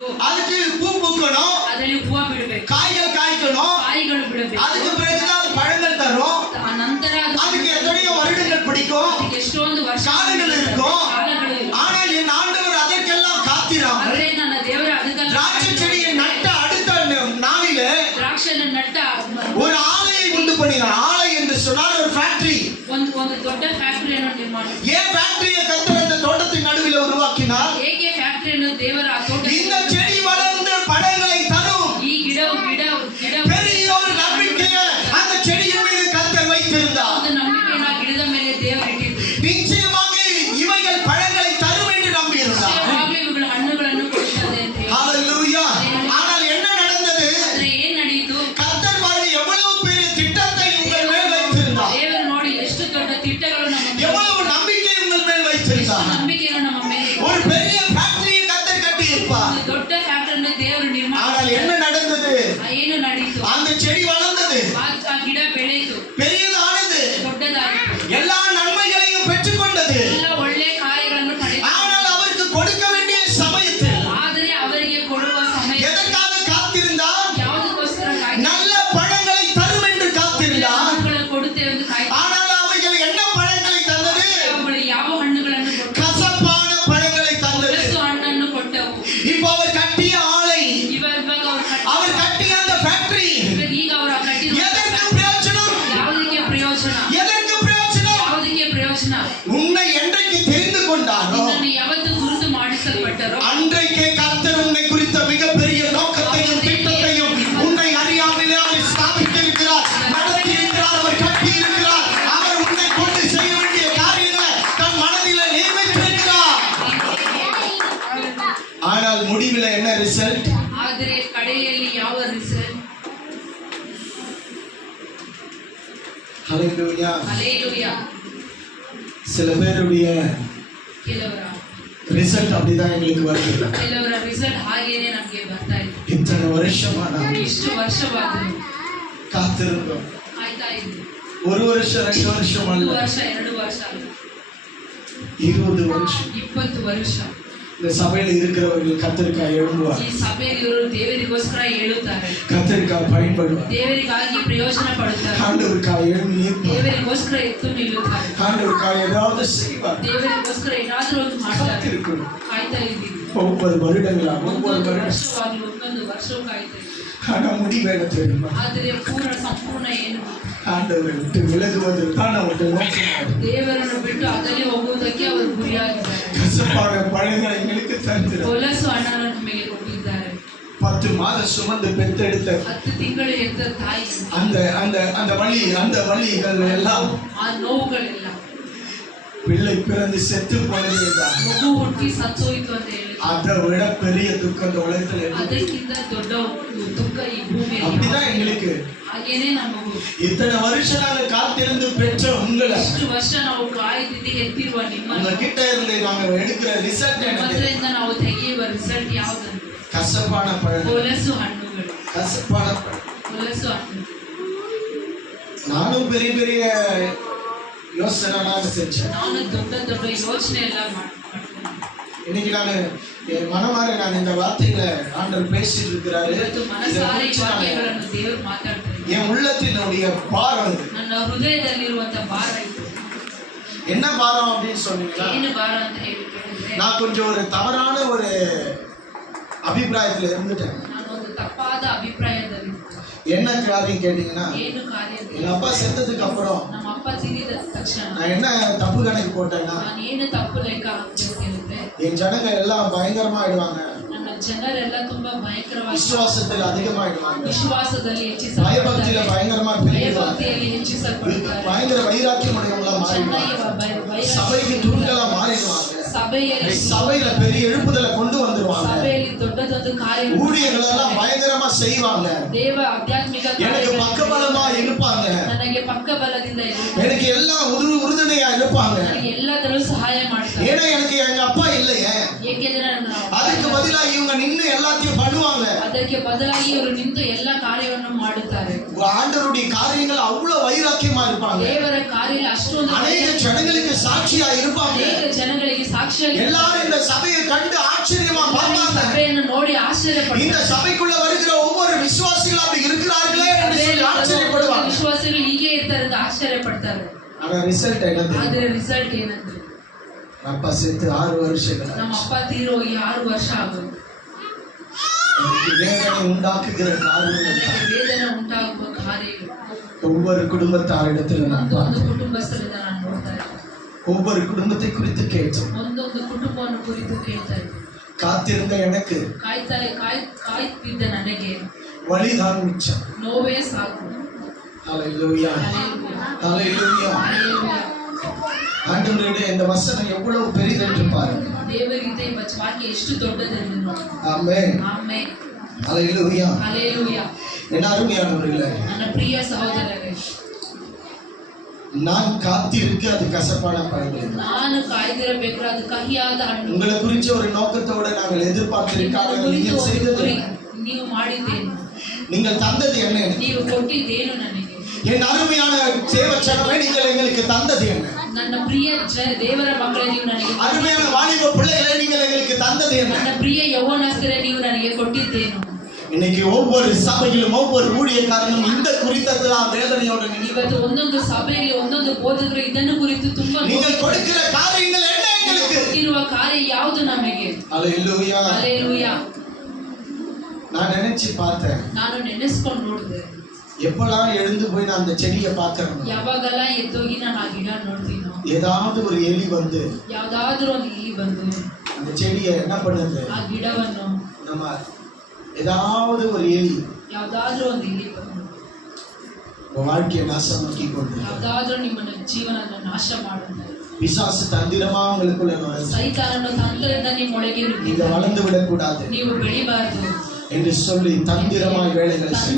அதுக்கு பூ பூக்கணும் காய்கள் காய்க்கணும். அதுக்கு பிறகுதான் அது பழங்கள் தரும். அதுக்கு எத்தனையோ வருடங்கள் பிடிக்கும். காலங்கள் இருக்கும். ஆனால் என் ஆண்டவர் அதற்கெல்லாம் காத்திரம் திராட்சை செடியை நட்ட அடுத்த நாளில ஒரு ஆலையை உண்டு பண்ணினார். ஆலை என்று சொன்னால் ஒரு ஃபேக்டரி ஏன் பெரிய ஆனால் முடிவில் என்ன ரிசல்ட் ಆದರೆ ಕಡೆಯಲ್ಲಿ ಯಾವ ರಿಸಲ್ಟ್ ஹalleluya ಅಲೇಲುಯ சில பேருடைய ಕೆಲವರ ரிசல்ட் அப்படிதான் எங்களுக்கு வருது ಕೆಲವರ ರಿಸಲ್ಟ್ ಹಾಗೇನೆ ನಮ್ಗೆ ಬರ್ತಾ ಇದೆ இத்தனை வருஷமா நான் ಇಷ್ಟು ವರ್ಷವಾದರೂ காத்திருந்தோம் ಆಯ್ತಾ ಇದೆ ஒரு வருஷம் ரெண்டு வருஷம் ಒಂದು அல்ல ವರ್ಷ ಎರಡು ವರ್ಷ ಅಲ್ಲ இருபது வருஷம் ಇಪ್ಪತ್ತು ವರ್ಷ இந்த சபையில இருக்கிறவர்கள் கத்தருக்காக எழும்புவார். சபையில் இவர்கள் தேவருக்கோஸ்கர எழுத்தார்கள் கத்தருக்காக பயன்படுவார் தேவருக்காக பிரயோஜனப்படுத்தார் ஆண்டவருக்காக எழும்பி நிற்பார் தேவருக்கோஸ்கர எத்து நிலுத்தார் ஆண்டவருக்காக ஏதாவது செய்வார். தேவருக்கோஸ்கர ஏதாவது ஒன்று மாட்டார் இருக்கணும் ஒவ்வொரு வருடங்களாக ஒவ்வொரு வருடம். ஆனா முடிவு என்ன தெரியுமா ಆದರೆ ಪೂರ್ಣ ಸಂಪೂರ್ಣ ಏನು ஆண்டவரை விட்டு விலகுவது தான் அவருடைய நோக்கம் ದೇವರನ್ನು ಬಿಟ್ಟು ಅದರಲ್ಲಿ ಹೋಗುವುದಕ್ಕೆ ಅವರು ಗುರಿಯಾಗಿದ್ದಾರೆ கசப்பான பழங்களை எங்களுக்கு தருகிறார் ಹೊಲಸು ಹಣ್ಣನ್ನು ನಮಗೆ ಕೊಟ್ಟಿದ್ದಾರೆ பத்து மாதம் சுமந்து பெத்தெடுத்த ಹತ್ತು ತಿಂಗಳು ಎದ್ದ ತಾಯಿ அந்த அந்த அந்த வழி அந்த வழிகள் எல்லாம் ಆ ನೋವುಗಳೆಲ್ಲ பிள்ளை பிறந்து செத்து போனது தான் ಮಗು ಹುಟ್ಟಿ ಸತ್ತೋಯ್ತು ಅಂತ ಹೇಳಿ அதை விட பெரிய துக்கம் இந்த உலகத்துல இருக்கு. ಅದಕ್ಕಿಂತ ದೊಡ್ಡ ದುಃಖ ಈ ಭೂಮಿಯಲ್ಲಿ அப்படிதான் எங்களுக்கு ಹಾಗೇನೆ ನಮಗೂ இத்தனை வருஷம் நாங்க காத்திருந்து பெற்ற உங்களை ಇಷ್ಟು ವರ್ಷ ನಾವು ಕಾಯ್ದಿದ್ದು ಎತ್ತಿರುವ உங்க ನಿಮ್ಮನ್ನು கிட்ட இருந்து நாங்க எடுக்கிற ரிசல்ட் என்னது ಅದರಿಂದ ನಾವು ತೆಗೆಯುವ ರಿಸಲ್ಟ್ ಯಾವುದಂದ್ರೆ கசப்பான பழம் ಹೊಲಸು ಹಣ್ಣುಗಳು கசப்பான பழம் ಹೊಲಸು ಹಣ್ಣು நானும் பெரிய பெரிய யோசனை நான் செஞ்சேன் ನಾನು ದೊಡ್ಡ ದೊಡ್ಡ ಯೋಚನೆ ಎಲ್ಲ ಮಾಡ್- ಮಾಡ್ಕೊಂಡೆ. இன்னைக்கு நான் என் மனமாற நான் இந்த வார்த்தைகளை ஆண்டர் பேசிட்டு இருக்கிறாரு. என் உள்ளத்தினுடைய பாரம் என்ன பாரம் அப்படின்னு சொன்னீங்களா? நான் கொஞ்சம் ஒரு தவறான ஒரு அபிப்பிராயத்துல இருந்துட்டேன். தப்பாத அபிப்பிராயத்தில் என்ன காரியம் கேட்டீங்கன்னா ಏನು ಕಾರ್ಯ எங்க அப்பா செத்ததுக்கு அப்புறம் ನಮ್ಮ ಅಪ್ಪ ತಿರಿದ ತಕ್ಷಣ நான் என்ன தப்பு கணக்கு போட்டேன்னா ನಾನು ಏನು ತಪ್ಪು ಲೆಕ್ಕ ಹಾಕ್ಬೇಕು ಕೇಳಿದ್ರೆ என் ஜனங்க எல்லாம் பயங்கரமாயிடுவாங்க ನನ್ನ ಜನರೆಲ್ಲ ತುಂಬಾ ಭಯಂಕರವಾಗಿ விசுவாசத்தில் அதிகமாயிடுவாங்க ವಿಶ್ವಾಸದಲ್ಲಿ பயபக்தியில ಹೆಚ್ಚಿಸಲ್ಪಡ್ತಾರೆ பயங்கரமா பெருகுவாங்க ಭಯಭಕ್ತಿಯಲ್ಲಿ ಹೆಚ್ಚಿಸಲ್ಪಡ್ತಾರೆ பயங்கர வைராக்கியம் உடையவங்களா ಚೆನ್ನಾಗಿ மாறிடுவாங்க ಭಯ- ಭಯ- சபைக்கு தூண்களா மாறிடுவாங்க ಸಭೆಯಲ್ಲಿ சபையில பெரிய எழுப்புதலை கொண்டு வந்துருவாங்க ಸಭೆಯಲ್ಲಿ ದೊಡ್ಡದೊಂದು ಕಾರ್ಯ ஊழியர்கள் எல்லாம் பயங்கரமா செய்வாங்க ದೇವ ಆಧ್ಯಾತ್ಮಿಕ எனக்கு ಕಾರ್ಯಗಳು பக்கபலமா இருப்பாங்க ನನಗೆ ಪಕ್ಕ ಬಲದಿಂದ ಇರು எனக்கு எல்லாம் உரு உறுதுணையா இருப்பாங்க ನನಗೆ ಎಲ್ಲದರಲ್ಲೂ ಸಹಾಯ ಮಾಡ್ತಾರೆ ஏன்னா எனக்கு எங்க அப்பா இல்லையே ಏಕೆಂದ್ರೆ ನನ್ನ அதுக்கு பதிலா இவங்க நின்னு எல்லாத்தையும் பண்ணுவாங்க ಅದಕ್ಕೆ ಬದಲಾಗಿ ಇವರು ನಿಂತು ಎಲ್ಲ ಕಾರ್ಯವನ್ನು ಮಾಡುತ್ತಾರೆ ஆண்டவருடைய காரியங்கள் அவ்வளவு வைராக்கியமா இருப்பாங்க ದೇವರ ಕಾರ್ಯ ಅಷ್ಟೊಂದು அநேக ஜனங்களுக்கு சாட்சியா இருப்பாங்க ಅನೇಕ ಜನಗಳಿಗೆ ಸಾಕ್ಷಿ ಸಾಕ್ಷಿಯಾಗಿ எல்லாரும் இந்த சபையை கண்டு ஆச்சரியமா பார்ப்பாங்க ಸಭೆಯನ್ನು ನೋಡಿ ಆಶ್ಚರ್ಯಪಡ್ತಾರೆ இந்த சபைக்குள்ள வருகிற ஒவ்வொரு விசுவாசிகளும் அப்படி இருக்கிறார்களே என்று சொல்லி ஆச்சரியப்படுவாங்க ವಿಶ್ವಾಸಿಗಳು ಹೀಗೆ ಇರ್ತಾರೆ ಅಂತ ಆಶ್ಚರ್ಯ ಪಡ್ತಾರೆ ஆனா ரிசல்ட் என்ன தெரியும் ಆದ್ರೆ ರಿಸಲ್ಟ್ ಏನಂದ್ರೆ அப்பா செத்து ஆறு வருஷங்கள் ನಮ್ಮ ಅಪ್ಪ ತೀರೋಗಿ ಆರು ವರ್ಷ ಆಗೋದು எனக்கு வேதனை உண்டாக்குகிற காரியங்கள் ನನಗೆ ವೇದನೆ ಉಂಟಾಗುವ ಕಾರ್ಯಗಳು ஒவ்வொரு குடும்பத்தாரிடத்தில் நான் ಒಂದೊಂದು பார்த்தேன் ಕುಟುಂಬಸ್ಥರಿಂದ ನಾನು ನೋಡ್ತಾ ಇದ್ದೆ ஒவ்வொரு குடும்பத்தை குறித்து கேட்டேன் ಒಂದೊಂದು ಕುಟುಂಬವನ್ನು ಕುರಿತು ಕೇಳ್ತಾ ಇದ್ದೆ காத்திருந்த எனக்கு ಕಾಯ್ತಾ ಕಾಯ್ ಕಾಯ್ತಿದ್ದ ನನಗೆ வழிதான் மிச்சம் ನೋವೇ ಸಾಕು ஹalleluya ஹalleluya ஆண்டவருடைய இந்த வசனம் எவ்வளவு பெரிதென்று பாருங்க ದೇವರಿಗೆ ಈ ವಾಕ್ಯ ಎಷ್ಟು ದೊಡ್ಡದೆಂದು ನೋಡಿ ஆமென் ಆಮೇಲೆ ஹalleluya ಹಲೇಲುಯ என் அருமையானவர்களே ನನ್ನ ಪ್ರಿಯ ಸಹೋದರರೇ நான் காத்திருக்க அது கசப்பான பழங்கள் ನಾನು ಕಾಯ್ದಿರಬೇಕು ಅದು ಕಹಿಯಾದ ಹಣ್ಣು உங்களை குறிச்ச ஒரு நோக்கத்தோட நாங்கள் ನಿಮ್ಮನ್ನು எதிர்பார்த்திருக்காங்க ಕುರಿತು நீங்கள் ಒಂದು செய்தது ಗುರಿ. ನೀವು ಮಾಡಿದ್ದೇನು நீங்கள் தந்தது என்ன எனக்கு? ನೀವು ಕೊಟ್ಟಿದ್ದೇನು ನನಗೆ என் அருமையான சேவச்சனமே நீங்கள் எங்களுக்கு தந்தது என்ன ನನ್ನ ಪ್ರಿಯ ಜ ದೇವರ ಮಕ್ಕಳೇ ನೀವು ನನಗೆ அருமையான வாலிப பிள்ளைகளை நீங்கள் எங்களுக்கு தந்தது என்ன ನನ್ನ ಪ್ರಿಯ ಯೌವನಸ್ಥರೇ ನೀವು ನನಗೆ ಕೊಟ್ಟಿದ್ದೇನು இன்னைக்கு ஒவ்வொரு சபையிலும் ஒவ்வொரு ஊழியக்காரனும் இந்த குறித்ததெல்லாம் வேதனையோட நினைவு ಇವತ್ತು ಒಂದೊಂದು ಸಭೆಯಲ್ಲಿ ಒಂದೊಂದು ಬೋಧಕರು ಇದನ್ನು ಕುರಿತು ತುಂಬಾ நீங்கள் கொடுக்கிற காரியங்கள் என்ன எங்களுக்கு ಇರುವ ಕಾರ್ಯ ಯಾವುದು ನಮಗೆ அல்லேலூயா ಅಲ್ಲೇಲೂಯ நான் நினைச்சு பார்த்தேன் ನಾನು ನೆನೆಸ್ಕೊಂಡು ನೋಡಿದೆ எப்பெல்லாம் எழுந்து போய் நான் அந்த செடியை பார்க்கறேன் ಯಾವಾಗೆಲ್ಲ ಎದ್ದೋಗಿ ನಾನು ಆ ಗಿಡ ನೋಡ್ತೀನೋ ஏதாவது ஒரு எலி வந்து ಯಾವ್ದಾದ್ರೂ ಒಂದು ಇಲಿ ಬಂದು அந்த செடியை என்ன பண்ணுது ಆ ಗಿಡವನ್ನು நம்ம ஏதாவது ஒரு எலி ಯಾವ್ದಾದ್ರೂ ಒಂದು ಇಲಿ ಬಂದು உங்க வாழ்க்கையை நாசமாக்கி கொண்டு ಯಾವ್ದಾದ್ರೂ ನಿಮ್ಮನ್ನ ಜೀವನನ ನಾಶ ಮಾಡುತ್ತೆ பிசாசு தந்திரமா உங்களுக்குள்ள நுழைஞ்சு ಸೈತಾನನ ತಂತ್ರದಿಂದ ನಿಮ್ಮೊಳಗೆ நீங்க ನುಗ್ಗಿದ್ದಾನೆ. வளர்ந்து விடக்கூடாது ನೀವು ಬೆಳಿಬಾರ್ದು என்று சொல்லி தந்திரமாய் வேலைகளை செய்ய